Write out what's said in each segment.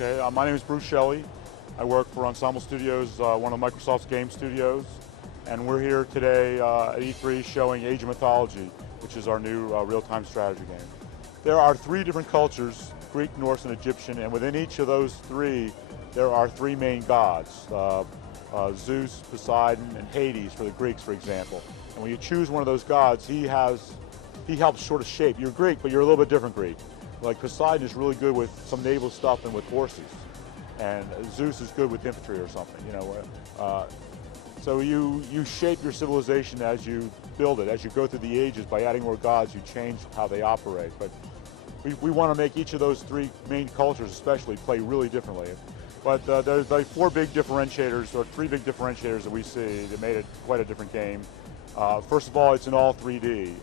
Okay, my name is Bruce Shelley. I work for Ensemble Studios, one of Microsoft's game studios, and we're here today at E3 showing Age of Mythology, which is our new real-time strategy game. There are three different cultures, Greek, Norse, and Egyptian, and within each of those three, there are three main gods, Zeus, Poseidon, and Hades for the Greeks, for example. And when you choose one of those gods, he helps sort of shape. You're Greek, but you're a little bit different Greek. Like Poseidon is really good with some naval stuff and with horses, and Zeus is good with infantry or something. So you shape your civilization as you build it, as you go through the ages. By adding more gods, you change how they operate. But we want to make each of those three main cultures, especially, play really differently. But there's like four big differentiators, or three big differentiators that we see that made it quite a different game. First of all, it's in all 3D.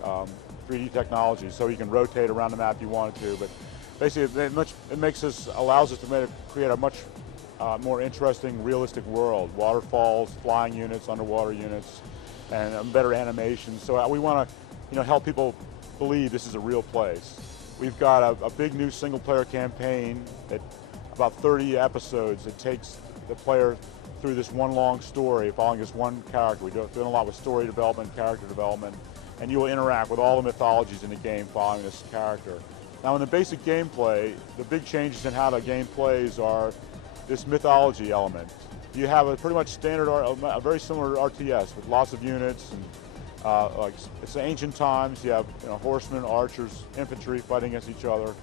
3D technology, so you can rotate around the map you want to, but basically it allows us to create a much more interesting, realistic world. Waterfalls, flying units, underwater units, and better animations. So we want to, help people believe this is a real place. We've got a big new single-player campaign that about 30 episodes. It takes the player through this one long story, following this one character. We're doing a lot with story development, character development, and you will interact with all the mythologies in the game following this character. Now in the basic gameplay, the big changes in how the game plays are this mythology element. You have a pretty much standard, a very similar RTS with lots of units, and like it's ancient times. You have horsemen, archers, infantry fighting against each other.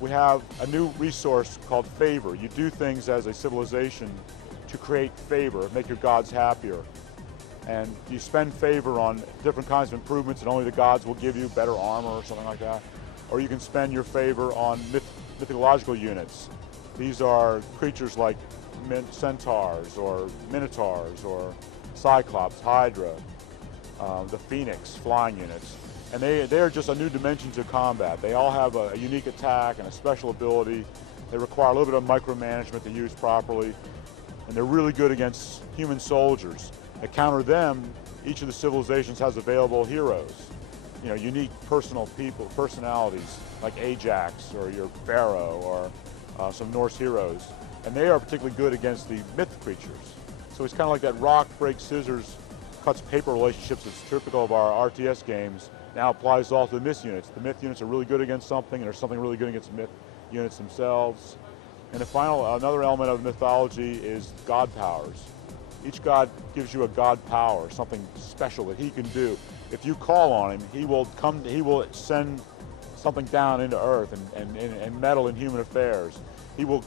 We have a new resource called favor. You do things as a civilization to create favor, make your gods happier. And you spend favor on different kinds of improvements and only the gods will give you better armor or something like that. Or you can spend your favor on mythological units. These are creatures like centaurs or minotaurs or cyclops, hydra, the phoenix, flying units. And they are just a new dimension to combat. They all have a unique attack and a special ability. They require a little bit of micromanagement to use properly. And they're really good against human soldiers. To counter them, each of the civilizations has available heroes, unique personalities like Ajax or your Pharaoh or some Norse heroes, and they are particularly good against the myth creatures. So it's kind of like that rock, break, scissors, cuts paper relationships that's typical of our RTS games. Now applies all to the myth units. The myth units are really good against something, and there's something really good against the myth units themselves. And another element of mythology is god powers. Each god gives you a god power, something special that he can do. If you call on him, he will send something down into Earth and meddle in human affairs. He will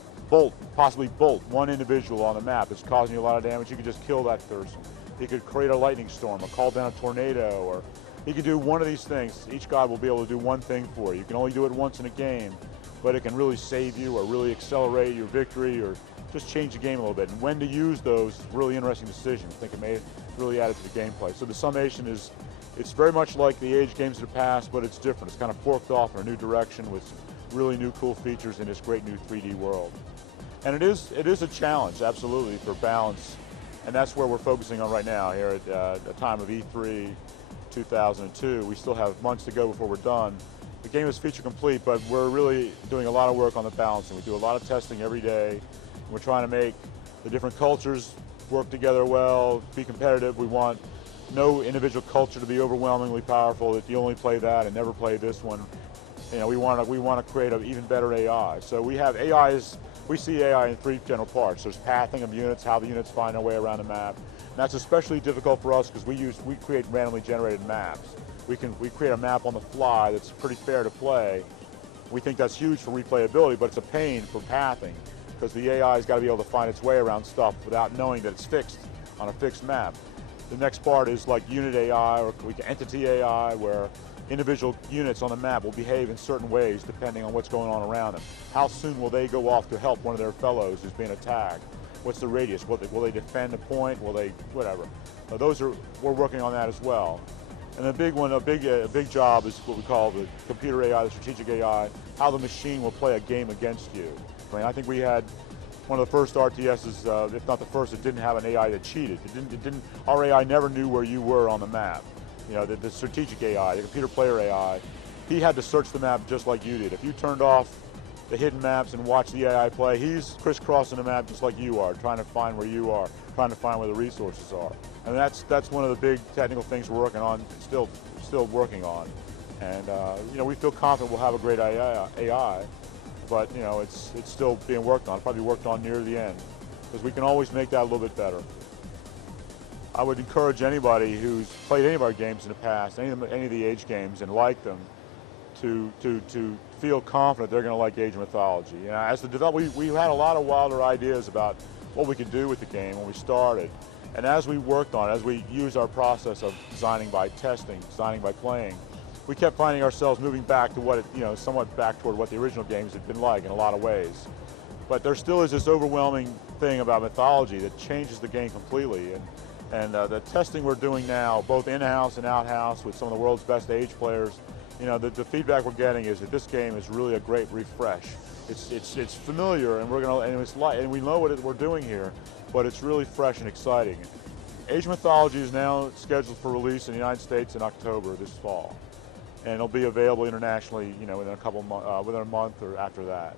possibly bolt one individual on the map that's causing you a lot of damage. You could just kill that person. He could create a lightning storm or call down a tornado, or he could do one of these things. Each god will be able to do one thing for you. You can only do it once in a game, but it can really save you or really accelerate your victory or just change the game a little bit. And when to use those, really interesting decisions. I think it may really add to the gameplay. So the summation is, it's very much like the Age games of the past, but it's different. It's kind of forked off in a new direction with really new cool features in this great new 3D world. And it is a challenge, absolutely, for balance. And that's where we're focusing on right now here at the time of E3 2002. We still have months to go before we're done. The game is feature complete, but we're really doing a lot of work on the balance, and we do a lot of testing every day. We're trying to make the different cultures work together well, be competitive. We want no individual culture to be overwhelmingly powerful, that you only play that and never play this one. We want to create an even better AI. So we have AIs, we see AI in three general parts. There's pathing of units, how the units find their way around the map. And that's especially difficult for us because we create randomly generated maps. We create a map on the fly that's pretty fair to play. We think that's huge for replayability, but it's a pain for pathing, because the AI has got to be able to find its way around stuff without knowing that it's fixed on a fixed map. The next part is like unit AI or entity AI, where individual units on the map will behave in certain ways depending on what's going on around them. How soon will they go off to help one of their fellows who's being attacked? What's the radius? Will they defend a point? Will they, whatever? We're working on that as well. And the big one, a big job is what we call the computer AI, the strategic AI, how the machine will play a game against you. I think we had one of the first RTSs, if not the first, that didn't have an AI that cheated. Our AI never knew where you were on the map. The strategic AI, the computer player AI, he had to search the map just like you did. If you turned off the hidden maps and watch the AI play. He's crisscrossing the map just like you are, trying to find where you are, trying to find where the resources are. And that's one of the big technical things we're working on, still working on. And you know, we feel confident we'll have a great AI, but you know, it's still being worked on, probably worked on near the end, because we can always make that a little bit better. I would encourage anybody who's played any of our games in the past, any of the Age games, and liked them, to feel confident they're going to Age of Mythology. You know, as the developer, we had a lot of wilder ideas about what we could do with the game when we started, and as we worked on it, as we used our process of designing by testing, designing by playing, we kept finding ourselves moving back to what somewhat back toward what the original games had been like in a lot of ways. But there still is this overwhelming thing about Mythology that changes the game completely. And the testing we're doing now, both in-house and out-house with some of the world's best Age players, you know, the feedback we're getting is that this game is really a great refresh. It's familiar, and and we know what we're doing here, but it's really fresh and exciting. Age of Mythology is now scheduled for release in the United States in October this fall, and it'll be available internationally, you know, within a month or after that.